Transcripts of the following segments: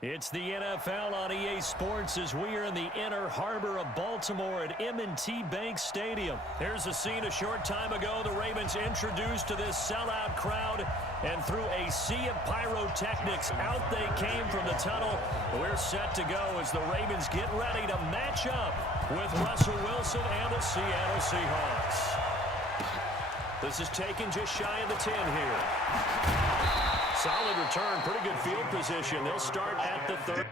It's the NFL on EA Sports as we are in the inner harbor of Baltimore at M&T Bank Stadium. Here's a scene a short time ago. The Ravens introduced to this sellout crowd, and through a sea of pyrotechnics, out they came from the tunnel. We're set to go as the Ravens get ready to match up with Russell Wilson and the Seattle Seahawks. This is taken just shy of the 10 here. Solid return, pretty good field position. They'll start at the 30.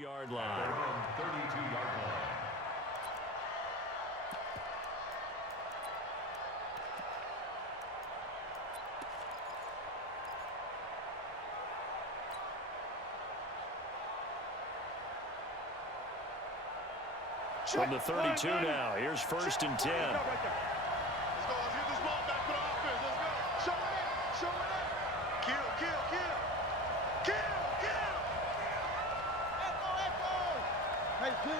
Yard line. 32-yard line. From the 32 now, here's 1st and 10. Let's go. Let's get this ball back for the offense. Let's go. Show it. Show it. Kill. Hey, 0.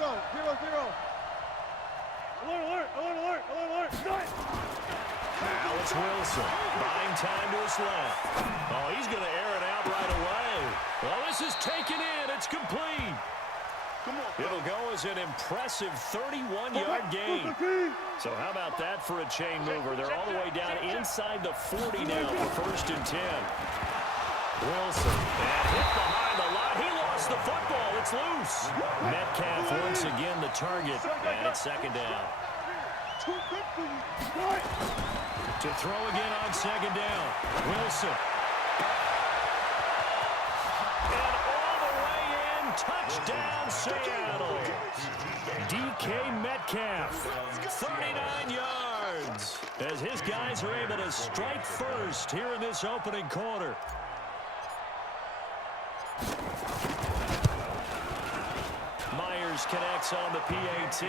Alert. Now it's Wilson. Buying time to his left. Oh, he's going to air it out right away. Well, this is taken in. It's complete. Come on. It'll go as was an impressive 31-yard gain. So how about that for a chain mover? They're all the way down inside the 40 now for 1st and 10. Wilson, and hit behind the line. He lost the football. It's loose. Metcalf once again the target, and it's 2nd down. To throw again on 2nd down. Wilson. And all the way in. Touchdown, Seattle. DK Metcalf. 39 yards. As his guys are able to strike first here in this opening quarter. Myers connects on the PAT,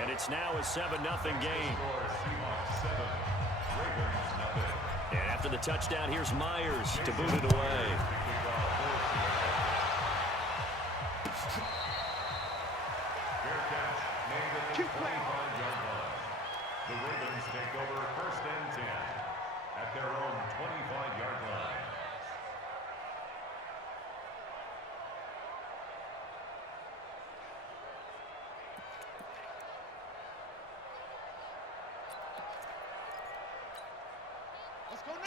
and it's now a 7-0 game. And after the touchdown, here's Myers to boot it away. The Ravens take over 1st and 10 at their own 25-yard line.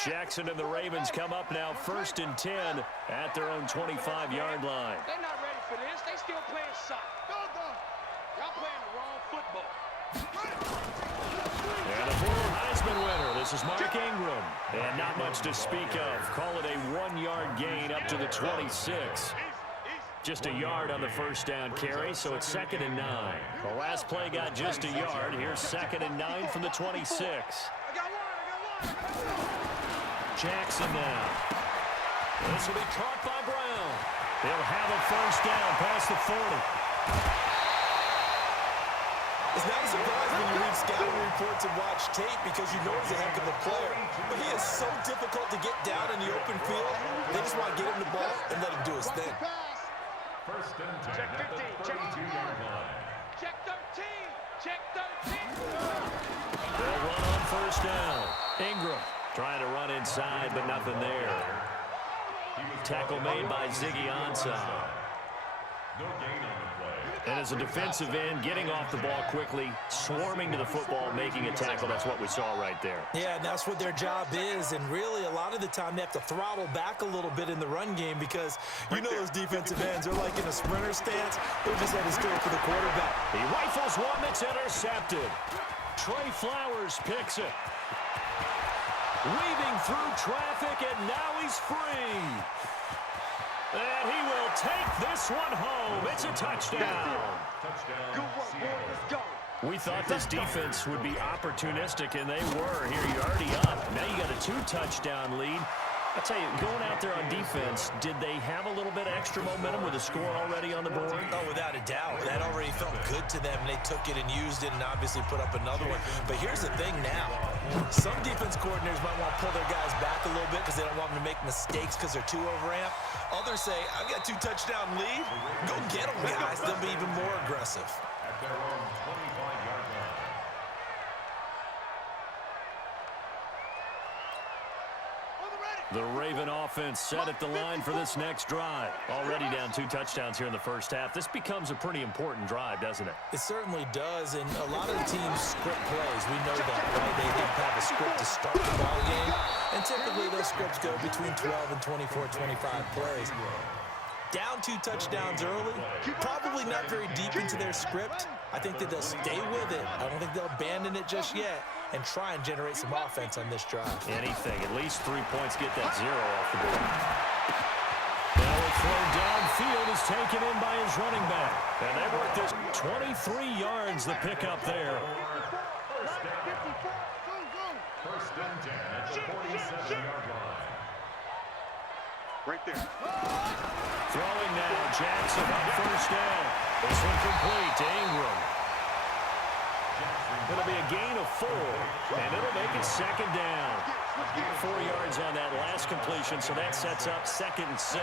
Jackson and the Ravens come up now 1st and 10 at their own 25-yard line. They're not ready for this. They still playing soccer. Y'all playing the wrong football. And a former Heisman winner. This is Mark Ingram. And not much to speak of. Call it a 1-yard gain up to the 26. Just a yard on the 1st down carry, so it's 2nd and 9. The last play got just a yard. Here's 2nd and 9 from the 26. Jackson now. This will be caught by Brown. They'll have a 1st down past the 40. It's not a surprise when you read scouting reports and watch tape because you know he's a heck of a player. But he is so difficult to get down in the open field. They just want to get him the ball and let him do his thing. 1st and 10 Check 15. at the Check 32-yard line. Check 13. Check 13. They'll run on 1st down. Ingram trying to run inside, but nothing there. Tackle made by Ziggy Ansah. No gain on the play. And as a defensive end, getting off the ball quickly, swarming to the football, making a tackle. That's what we saw right there. Yeah, and that's what their job is. And really, a lot of the time, they have to throttle back a little bit in the run game because you know those defensive ends are like in a sprinter stance. They're just headed straight for the quarterback. He rifles one that's intercepted. Trey Flowers picks it. Weaving through traffic, and now he's free. And he will take this one home. It's a touchdown. Good work, boy. Let's go. We thought this defense would be opportunistic, and they were. Here, you're already up. Now you got a 2-touchdown lead. I tell you, going out there on defense, did they have a little bit of extra momentum with a score already on the board? Oh, without a doubt. That already felt good to them. They took it and used it and obviously put up another one. But here's the thing now. Some defense coordinators might want to pull their guys back a little bit because they don't want them to make mistakes because they're too overamped. Others say, I've got 2-touchdown lead. Go get them, guys. They'll be even more aggressive. At their own 25-yard line. The Raven offense set at the line for this next drive. Already down 2 touchdowns here in the 1st half. This becomes a pretty important drive, doesn't it? It certainly does, and a lot of the teams script plays. We know that, right? They have a script to start the ball game, and typically those scripts go between 12 and 24, 25 plays. Down 2 touchdowns early, probably not very deep into their script. I think that they'll stay with it. I don't think they'll abandon it just yet and try and generate some offense on this drive. Anything, at least 3 points, get that 0 off the board. Now a throw downfield is taken in by his running back. And they work this 23 yards, the pickup there. First and 10 at the 47-yard line. Right there. Throwing now, Jackson on 1st down. This one complete to Ingram. It'll be a gain of 4, and it'll make it 2nd down. 4 yards on that last completion, so that sets up 2nd and 6.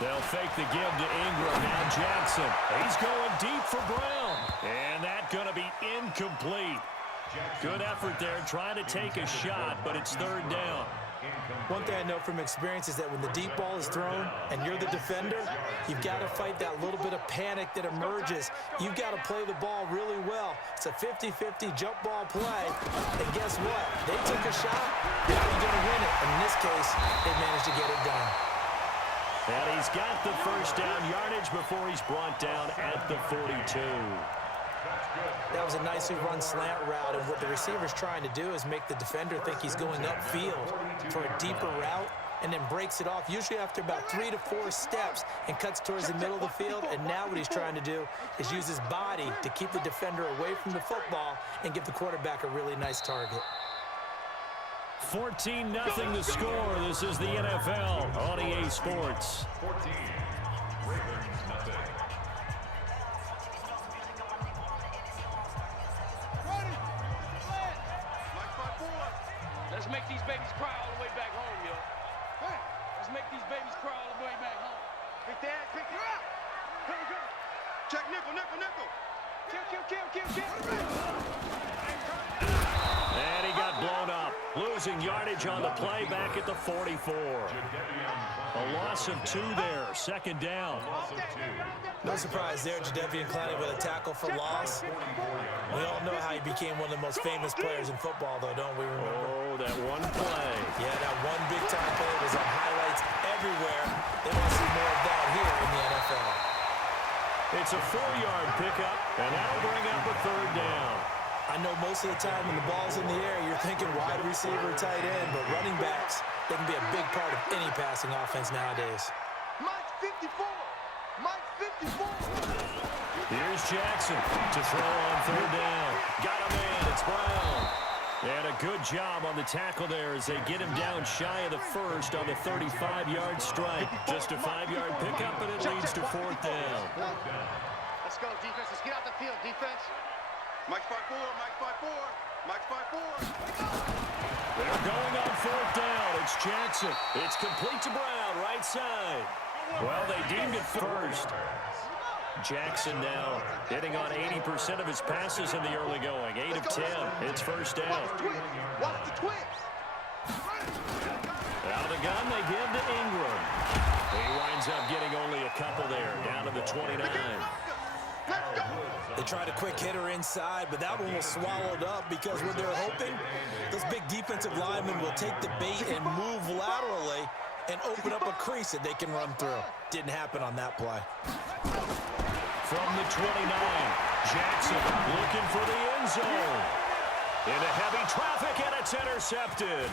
They'll fake the give to Ingram. Now Jackson. He's going deep for Brown. And that's going to be incomplete. Good effort there trying to take a shot, but it's 3rd down. One thing I know from experience is that when the deep ball is thrown and you're the defender, you've got to fight that little bit of panic that emerges. You've got to play the ball really well. It's a 50-50 jump ball play. And guess what? They took a shot. Now you're going to win it. And in this case, they managed to get it done. And he's got the first down yardage before he's brought down at the 42. That was a nicely run slant route, and what the receiver's trying to do is make the defender think he's going upfield for a deeper route, and then breaks it off, usually after about 3 to 4 steps, and cuts towards the middle of the field. And now what he's trying to do is use his body to keep the defender away from the football and give the quarterback a really nice target. 14-0 the score. This is the NFL on EA Sports. 14, Ravens nothing. Let's make these babies cry all the way back home, yo. Hey, let's make these babies cry all the way back home. Pick that, pick it up. Go. Check nickel. Kill. And he got blown up. Losing yardage on the play back at the 44. A loss of 2 there. Second down. No surprise there, Jadeveon Clowney with a tackle for loss. We all know how he became one of the most famous players in football, though, don't we remember? Oh, that one play. Yeah, that one big-time play was on highlights everywhere. They want to see more of that here in the NFL. It's a 4-yard pickup, and that'll bring up a third down. I know most of the time when the ball's in the air, you're thinking wide receiver, tight end, but running backs, they can be a big part of any passing offense nowadays. Mike 54. Here's Jackson to throw on third down. Got a man. It's Brown. And a good job on the tackle there as they get him down shy of the first on the 35-yard strike. Just a 5-yard pickup, and it leads to fourth down. Let's go, defense. Let's get out the field, defense. Mike 5-4. They're going on fourth down. It's Jackson. It's complete to Brown, right side. Well, they deemed it first. Jackson now hitting on 80% of his passes in the early going. 8 of 10. It's first down. Watch the twins. Out of the gun, they give to Ingram. He winds up getting only a couple there, down to the 29. They tried a quick hitter inside, but that one was swallowed up because what they're hoping, those big defensive linemen will take the bait and move laterally and open up a crease that they can run through. Didn't happen on that play. From the 29, Jackson looking for the end zone. Into heavy traffic, and it's intercepted.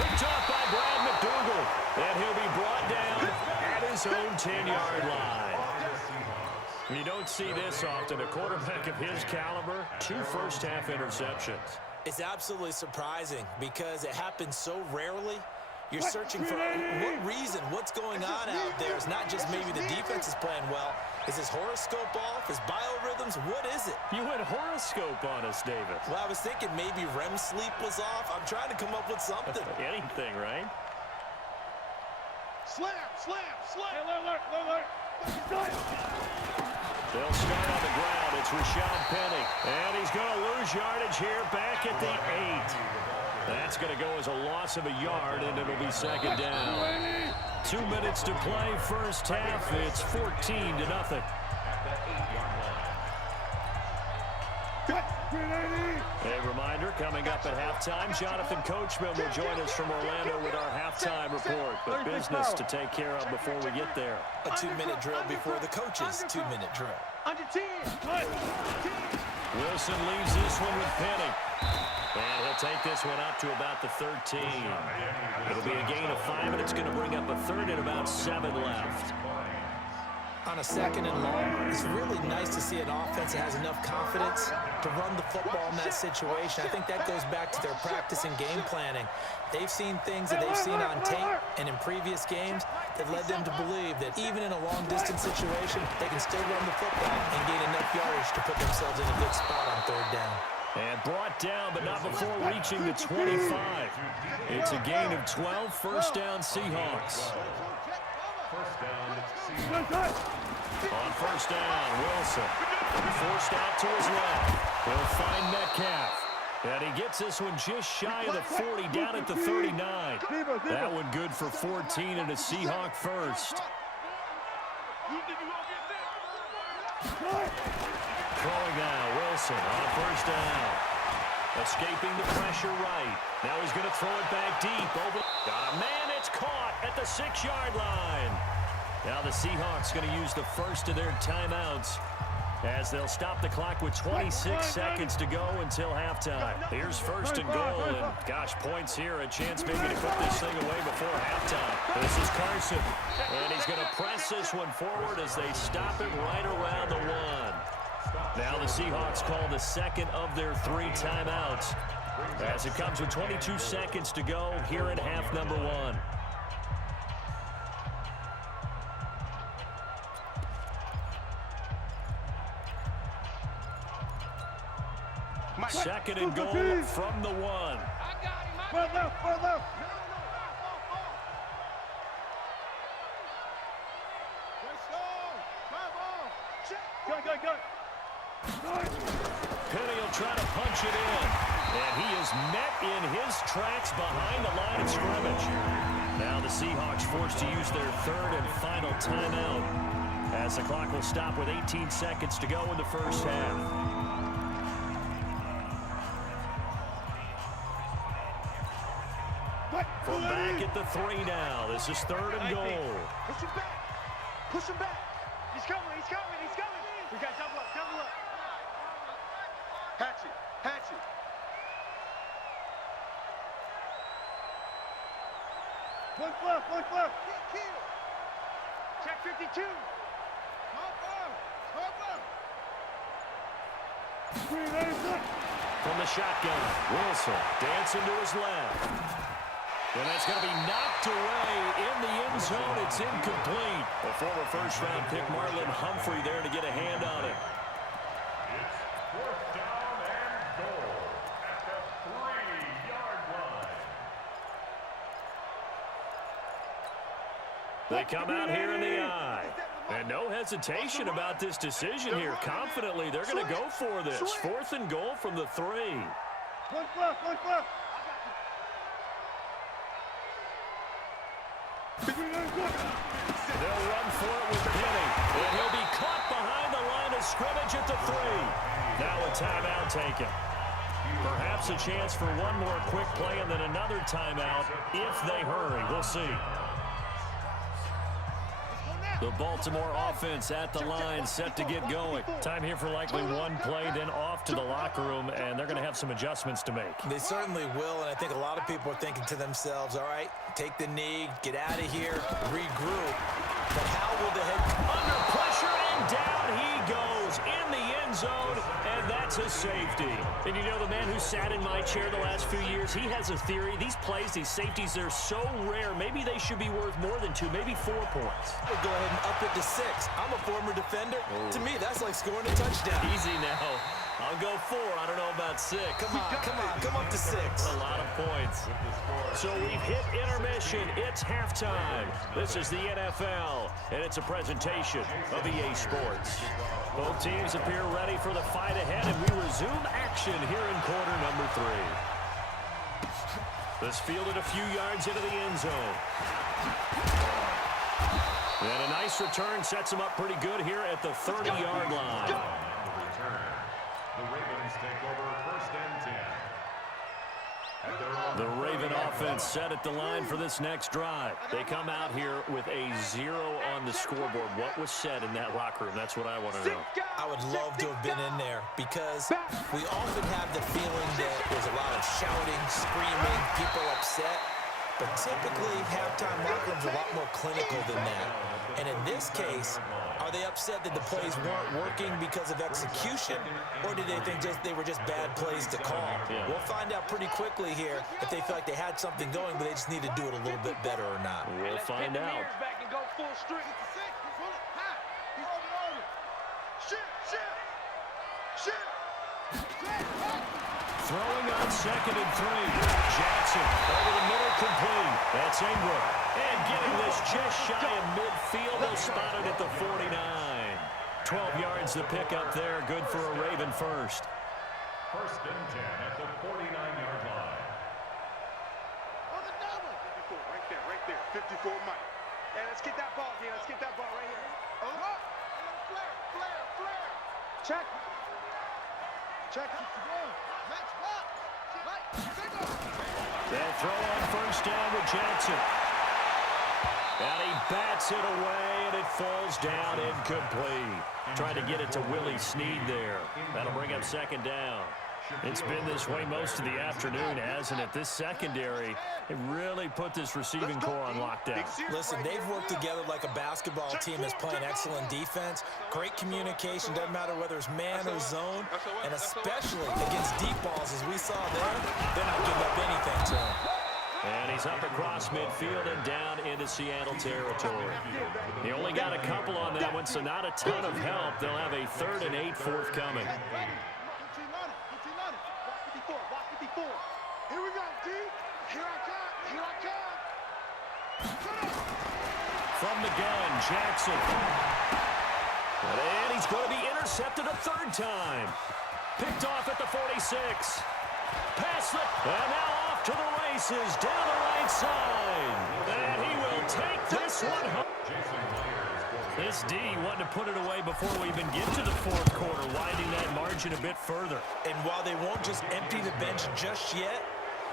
Picked off by Brad McDougal, and he'll be brought down at his own 10-yard line. You don't see this often. A quarterback of his caliber, 2 first-half interceptions. It's absolutely surprising because it happens so rarely. You're searching for what reason, what's going on out there. It's not just maybe the defense is playing well. Is his horoscope off? His biorhythms? What is it? You went horoscope on us, David. Well, I was thinking maybe REM sleep was off. I'm trying to come up with something. Anything, right? Slam. Hey, alert. They'll start on the ground. It's Rashad Penny. And he's going to lose yardage here back at the 8. That's going to go as a loss of a yard, and it'll be second down. 2 minutes to play, first half. It's 14-0. A reminder, coming up at halftime, Jonathan Coachman will join us from Orlando with our halftime report. But business to take care of before we get there. A 2-minute drill before the coach's 2-minute drill. Under 10. Wilson leaves this one with Penny. And he'll take this one up to about the 13. It'll be a gain of 5, and it's going to bring up a third and about 7 left. On a second and long, it's really nice to see an offense that has enough confidence to run the football in that situation. I think that goes back to their practice and game planning. They've seen things that they've seen on tape and in previous games that led them to believe that even in a long-distance situation, they can still run the football and gain enough yardage to put themselves in a good spot on third down. And brought down, but not before reaching the 25. It's a gain of 12, first down Seahawks. On first down, Wilson. Forced out to his left. He'll find Metcalf. And he gets this one just shy of the 40, down at the 39. That one good for 14 and a Seahawk first. Throwing now, Wilson on first down. Escaping the pressure right. Now he's going to throw it back deep. Got a man, it's caught at the 6-yard line. Now the Seahawks going to use the first of their timeouts as they'll stop the clock with 26 seconds to go until halftime. Here's first and goal, and gosh, points here, a chance maybe to put this thing away before halftime. This is Carson, and he's going to press this one forward as they stop it right around the 1. Now the Seahawks call the second of their 3 timeouts as it comes with 22 seconds to go here in half number 1. Second and goal from the 1. I got him. Front left, front left. Go. Penny will try to punch it in. And he is met in his tracks behind the line of scrimmage. Now the Seahawks forced to use their third and final timeout as the clock will stop with 18 seconds to go in the first half. From back at the 3 now. This is third and goal. Push him back. Push him back. He's coming. We got double up. Hatchet. One left. Check 52. From the shotgun, Wilson dancing to his left. And that's going to be knocked away in the end zone. It's incomplete. The former first-round pick Marlon Humphrey there to get a hand on it. It's fourth down and goal at the 3-yard line. They come out here in the eye. And no hesitation about this decision here. Confidently, they're going to go for this. Fourth and goal from the 3. One left. They'll run for it with Penny. And he'll be caught behind the line of scrimmage at the 3. Now a timeout taken. Perhaps a chance for one more quick play and then another timeout if they hurry. We'll see. The Baltimore offense at the line, set to get going. Time here for likely one play, then off to the locker room, and they're going to have some adjustments to make. They certainly will, and I think a lot of people are thinking to themselves, all right, take the knee, get out of here, regroup. But how will the head under pressure, and down he goes in the end zone, and that's a safety. And you know, the man who sat in my chair the last few years, he has a theory. These plays, these safeties, they're so rare. Maybe they should be worth more than 2, maybe 4 points. We'll go ahead and up it to 6. I'm a former defender. To me, that's like scoring a touchdown. Easy now. I'll go 4. I don't know about 6. Come up to 6. A lot of points. So we've hit intermission. It's halftime. This is the NFL, and it's a presentation of EA Sports. Both teams appear ready for the fight ahead, and we resume action here in quarter number 3. This fielded a few yards into the end zone. And a nice return sets him up pretty good here at the 30-yard line. The Ravens take over first and 10. The Raven offense set at the line for this next drive. They come out here with a 0 on the scoreboard. What was said in that locker room? That's what I want to know. I would love to have been in there because we often have the feeling that there's a lot of shouting, screaming, people upset. But typically, halftime locker rooms are a lot more clinical than that. And in this case, are they upset that the plays weren't working because of execution, or did they think they were just bad plays to call? Yeah. We'll find out pretty quickly here if they feel like they had something going, but they just need to do it a little bit better or not. We'll find out. Back and go full strength. Throwing on second and 3. Jackson over the middle, complete. That's Ingram. And getting this just shy of midfield. They'll spot it at the 49. 12 yards to pick up there. Good for a Raven first. First and 10 at the 49-yard line. On the double. 54, right there. 54 Mike. Hey, let's get that ball, D. Let's get that ball right here. Oh, flare. Check. Check. Match box. Mike, take off. They'll throw on first down with Jackson. And he bats it away, and it falls down incomplete. Trying to get it to Willie Snead there. That'll bring up second down. It's been this way most of the afternoon, hasn't it? This secondary, it really put this receiving core on lockdown. Listen, they've worked together like a basketball team that's playing excellent defense. Great communication, doesn't matter whether it's man or zone. And especially against deep balls, as we saw there, they're not giving up anything to him. And he's up across midfield and down into Seattle territory. He only got a couple on that one, so not a ton of help. They'll have a 3rd and 8 forthcoming. Here we go, D. Here I come. From the gun, Jackson. And he's going to be intercepted a 3rd time. Picked off at the 46. Pass it. And now off to the races down the right side. And he will take this one home. This D wanted to put it away before we even get to the 4th quarter, widening that margin a bit further. And while they won't just empty the bench just yet,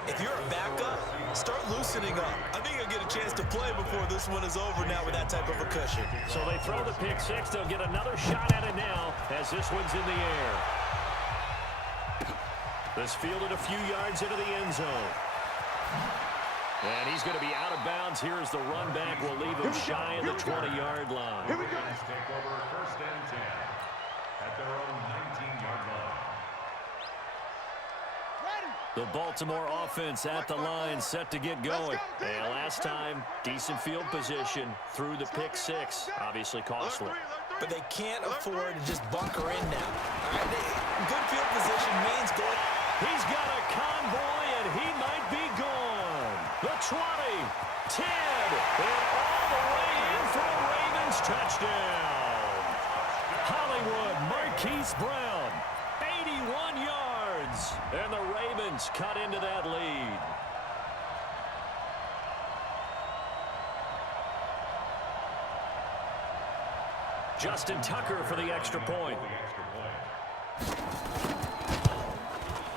if you're a backup, start loosening up. I think you'll get a chance to play before this one is over now with that type of a cushion. So they throw the pick 6. They'll get another shot at it now as this one's in the air. This fielded a few yards into the end zone. And he's going to be out of bounds here as the run back will leave him shy of the 20-yard line. Here we go. Take over first and 10 at their own 19-yard line. The Baltimore offense at the line, set to get going. And last time, decent field position through the pick 6. Obviously costly. But they can't afford to just bunker in now. All right, good field position means good. He's got a convoy, and he might be gone. The 20, 10, and all the way in for a Ravens touchdown. Hollywood Marquise Brown, 81 yards, and the Ravens cut into that lead. Justin Tucker for the extra point.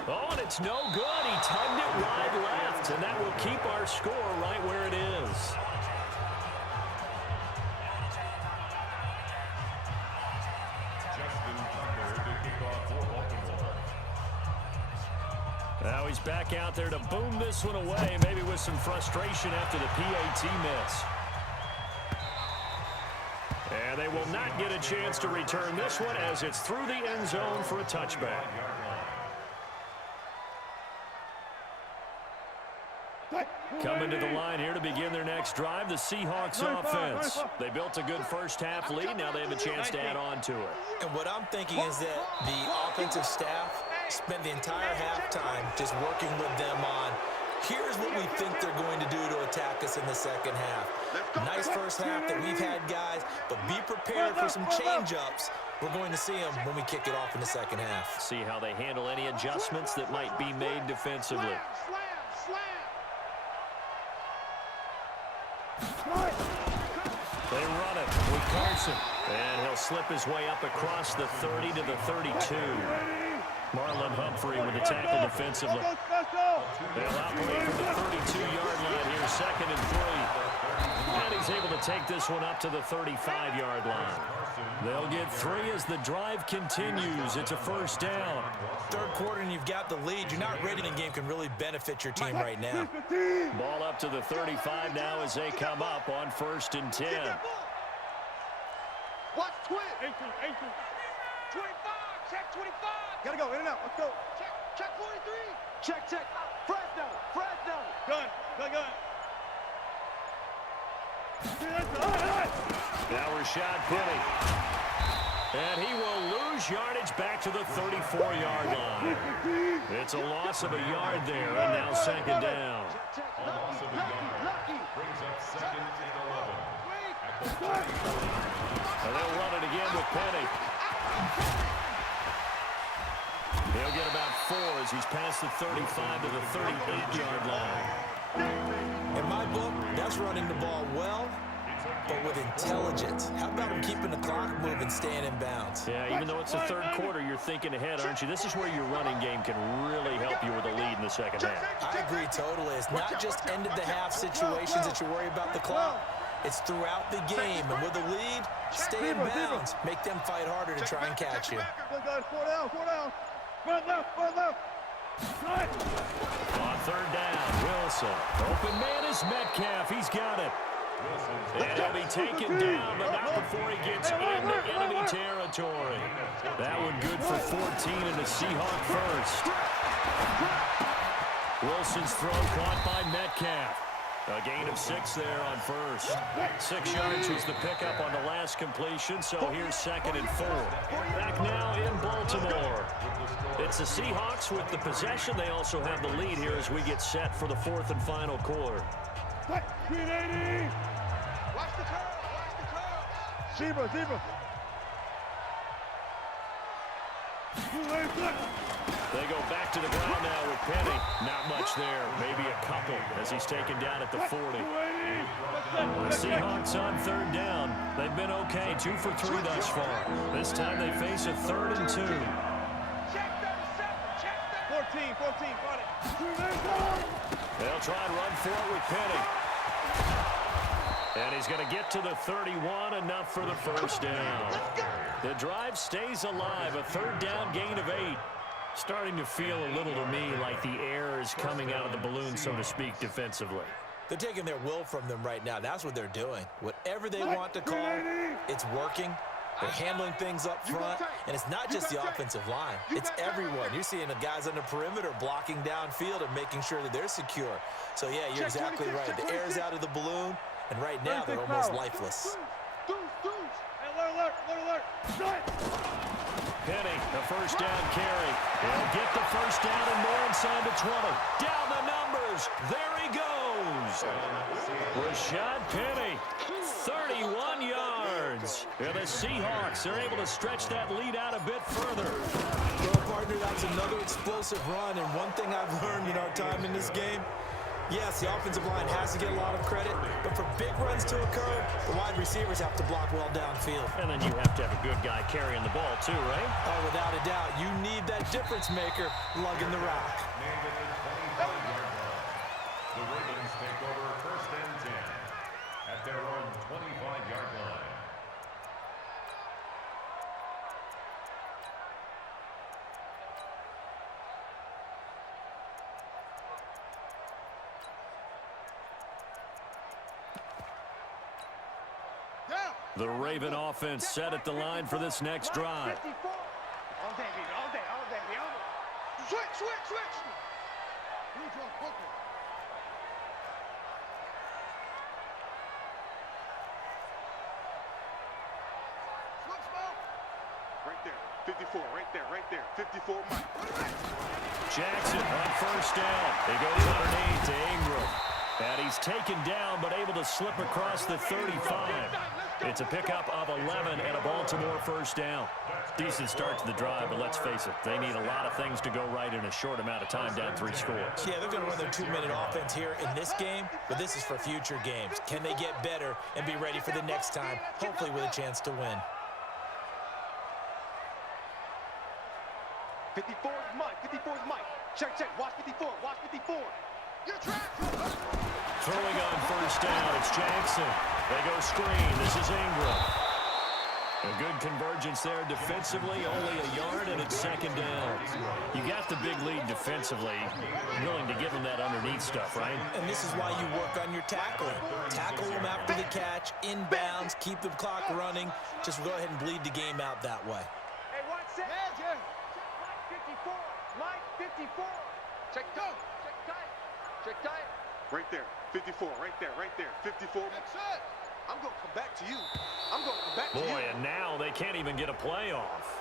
Oh, and it's no good. He tugged it wide left, and that will keep our score right where it is. Justin Tucker to kick off for Baltimore. Now he's back out there to boom this one away, maybe with some frustration after the PAT miss. And they will not get a chance to return this one as it's through the end zone for a touchback. Coming to the line here to begin their next drive, the Seahawks offense. They built a good first-half lead. Now they have a chance to add on to it. And what I'm thinking is that the offensive staff spent the entire halftime just working with them on, here's what we think they're going to do to attack us in the second half. Nice first half that we've had, guys, but be prepared for some change-ups. We're going to see them when we kick it off in the second half. See how they handle any adjustments that might be made defensively. They run it with Carson. And he'll slip his way up across the 30 to the 32. Marlon Humphrey with the tackle defensively. They'll operate from the 32-yard line here, 2nd and 3. And he's able to take this one up to the 35-yard line. They'll get 3 as the drive continues. It's a first down. Third quarter and you've got the lead. You're not ready. The game can really benefit your team right now. Ball up to the 35 now as they come up on 1st and 10. Watch twin. 18. 25. Check 25. Gotta go. In and out. Let's go. Check 43. Check. Fresno. Gun. Now Rashad Penny. And he will lose yardage back to the 34-yard line. It's a loss of a yard there, and now 2nd down. A loss of a yard brings up 2nd and 11 at the 34. And they'll run it again with Penny. He'll get about 4 as he's past the 35 to the 38-yard line. In my book, that's running the ball well, but with intelligence. How about him keeping the clock moving, staying in bounds? Yeah, even though it's the third quarter, you're thinking ahead, aren't you? This is where your running game can really help you with a lead in the second half. I agree totally. It's not just end-of-the-half situations that you worry about the clock. It's throughout the game. And with a lead, stay in bounds. Make them fight harder to try and catch you. Good guys, 4 down, 4 down. Run left, run left. On third down, Wilson. Open man is Metcalf. He's got it. And he'll be taken down, but not before he gets into enemy territory. That one good for 14 and the Seahawk first. Wilson's throw caught by Metcalf. A gain of 6 there on first. 6 yards was the pickup on the last completion, so here's 2nd and 4. Back now in Baltimore. It's the Seahawks with the possession. They also have the lead here as we get set for the 4th and final quarter. 380. Watch the curl, watch the curl. Zebra, zebra. They go back to the ground now with Penny. Not much there, maybe a couple as he's taken down at the 40. The Seahawks on third down. They've been okay, 2 for 3 thus far. This time they face a 3rd and 2. Check 37, check 14, got it. They'll try and run for it with Penny. And he's going to get to the 31, enough for the first down. The drive stays alive, a 3rd down gain of 8. Starting to feel a little to me like the air is coming out of the balloon, so to speak, defensively. They're taking their will from them right now. That's what they're doing. Whatever they want to call, it's working. They're handling things up front, and it's not just the offensive line. It's everyone. You're seeing the guys on the perimeter blocking downfield and making sure that they're secure. So, yeah, you're exactly right. The air is out of the balloon, and right now they're almost lifeless. Alert. Penny, the first down carry. He'll get the first down and more inside the 20. Down the numbers. There he goes. Rashad Penny, 31 yards. And the Seahawks are able to stretch that lead out a bit further. Well, partner, that's another explosive run. And one thing I've learned in our time in this game, yes, the offensive line has to get a lot of credit, but for big runs to occur, the wide receivers have to block well downfield. And then you have to have a good guy carrying the ball too, right? Oh, without a doubt. You need that difference maker lugging the rock. The Ravens take over 1st and 10 at their own 25-yard line. The Raven offense set at the line for this next drive. All day, baby, all day. Switch. Right there, 54, right there. 54, Mike. Jackson on first down. He goes underneath to Ingram. And he's taken down, but able to slip across the 35. It's a pickup of 11 and a Baltimore first down. Decent start to the drive, but let's face it, they need a lot of things to go right in a short amount of time, down 3 scores. Yeah, they're going to run their 2-minute offense here in this game, but this is for future games. Can they get better and be ready for the next time, hopefully with a chance to win? 54 is Mike. Check. Watch 54. You're trapped. Throwing on first down, it's Jackson. They go screen. This is Ingram. A good convergence there defensively, only a yard, and it's 2nd down. You got the big lead defensively. Willing to give them that underneath stuff, right? And this is why you work on your tackling. Tackle them after the catch, inbounds, keep the clock running. Just go ahead and bleed the game out that way. Hey, what's it? Mike 54. Check tight. Right there, 54, right there. 54. That's it. I'm going to come back to you. Boy, and now they can't even get a play off.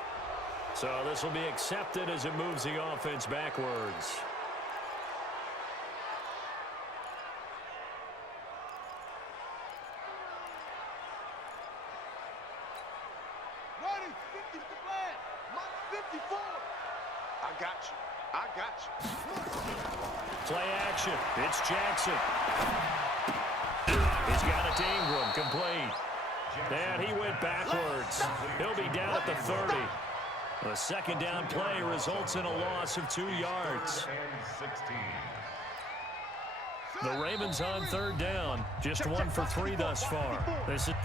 So this will be accepted as it moves the offense backwards. Ready, 50 to the plan. Mike 54. I got you. I got you. Play action. It's Jackson. He's got it to Ingram. Complete. And he went backwards. He'll be down at the 30. The second down play results in a loss of 2 yards. The Ravens on third down. Just 1 for 3 thus far. This is...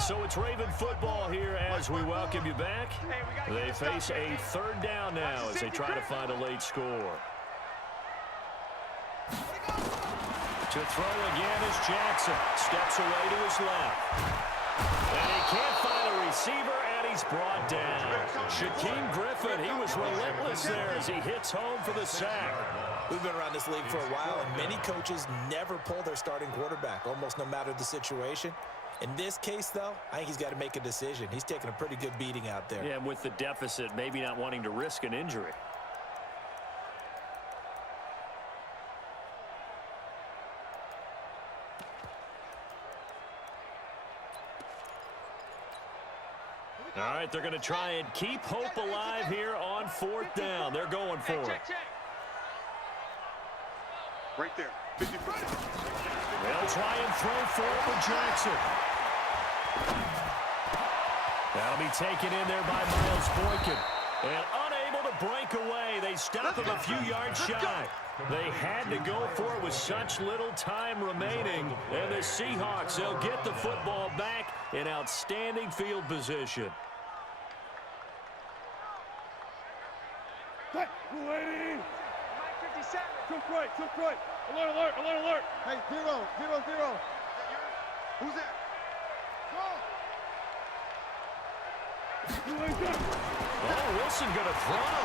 So it's Raven football here as we welcome you back. They face a third down now as they try to find a late score. To throw again is Jackson. Steps away to his left. And he can't find a receiver, and he's brought down. Shaquem Griffin, he was relentless there as he hits home for the sack. We've been around this league for a while, and many coaches never pull their starting quarterback, almost no matter the situation. In this case, though, I think he's got to make a decision. He's taking a pretty good beating out there. Yeah, and with the deficit, maybe not wanting to risk an injury. All right, they're going to try and keep hope alive here on fourth down. They're going for it. Right there. 50. They'll try and throw for Jackson. That'll be taken in there by Miles Boykin. And unable to break away. They stop him a few yards shy. They had to go for it with such little time remaining. And the Seahawks, they'll get the football back in outstanding field position. Waiting. 57. Took right. Alert. Hey, 0. Who's that? Oh, Wilson going to throw.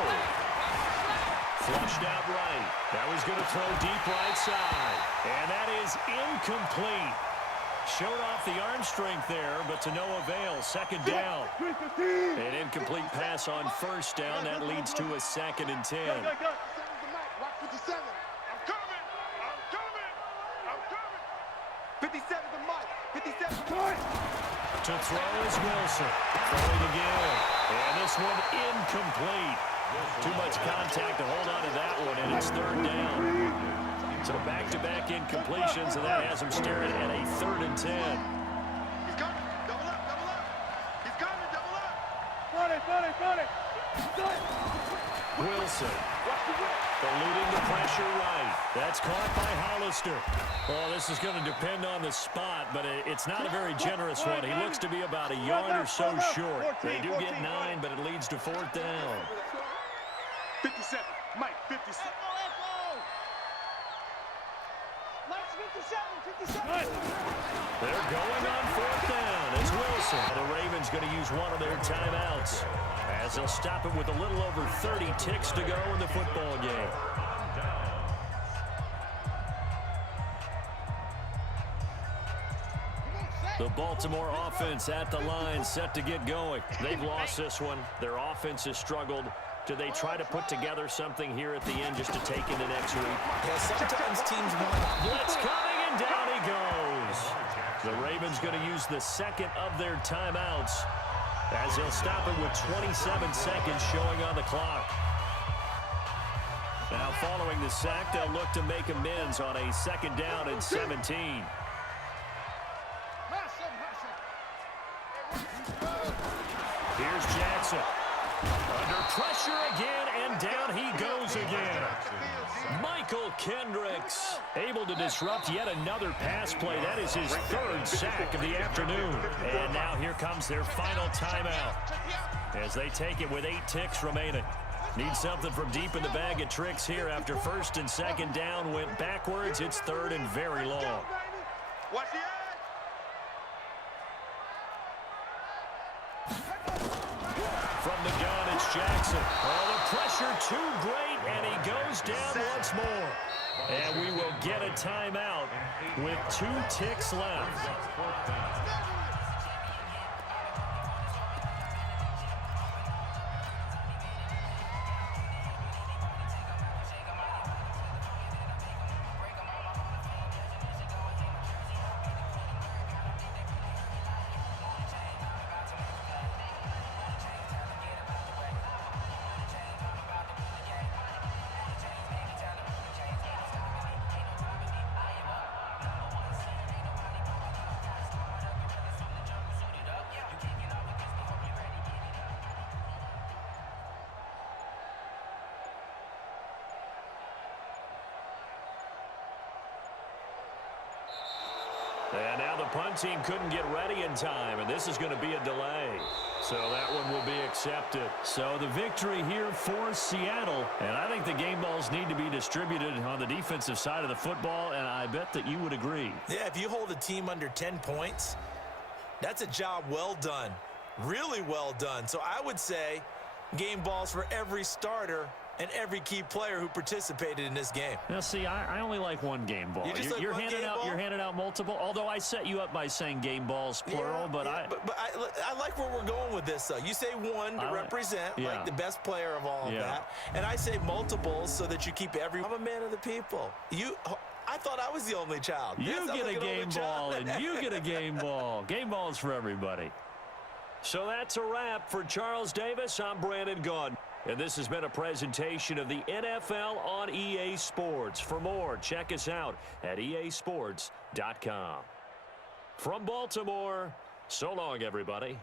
Flushed out right. That was going to throw deep right side. And that is incomplete. Showed off the arm strength there, but to no avail. Second down. An incomplete pass on first down. That leads to a 2nd and 10. I'm coming. 57 to Mike. 57 to To throw is Wilson. Throwing again. And this one incomplete. Too much contact to hold on to that one, and it's third down. So back-to-back incompletions, and that has him staring at a 3rd and 10. He's coming. Double up. He's coming. Double up. Got it. Wilson. Eluding the pressure right. That's caught by Hollister. Well, this is going to depend on the spot, but it's not a very generous one. He looks to be about a yard or so short. They do get 9, but it leads to 4th down. 57. Mike, 57. They're going on 4th down. It's Wilson. The Ravens going to use one of their timeouts as they'll stop it with a little over 30 ticks to go in the football game. The Baltimore offense at the line, set to get going. They've lost this one. Their offense has struggled. Do they try to put together something here at the end just to take into next week? Yeah, sometimes teams want Blitz coming, and down he goes. The Ravens going to use the 2nd of their timeouts as they'll stop it with 27 seconds showing on the clock. Now following the sack, they'll look to make amends on a 2nd down and 17. Here's Jackson. Under pressure again, and down he goes again. Michael Kendricks able to disrupt yet another pass play. That is his 3rd sack of the afternoon. And now here comes their final timeout as they take it with 8 ticks remaining. Need something from deep in the bag of tricks here after 1st and 2nd down went backwards. It's 3rd and very long. Watch the edge. From the gun, it's Jackson. Oh, the pressure too great, and he goes down once more. And we will get a timeout with 2 ticks left. And now the punt team couldn't get ready in time, and this is going to be a delay. So that one will be accepted. So the victory here for Seattle, and I think the game balls need to be distributed on the defensive side of the football, and I bet that you would agree. Yeah, if you hold a team under 10 points, that's a job well done, really well done. So I would say game balls for every starter and every key player who participated in this game. Now, see, I only like one game ball. You're handing out multiple. Although I set you up by saying game balls plural, but I like where we're going with this. Though you say one to represent like the best player of all of that, and I say multiples so that you keep I'm a man of the people. I thought I was the only child. You get a game ball, and you get a game ball. Game balls for everybody. So that's a wrap for Charles Davis. I'm Brandon Gaudin. And this has been a presentation of the NFL on EA Sports. For more, check us out at easports.com. From Baltimore, so long, everybody.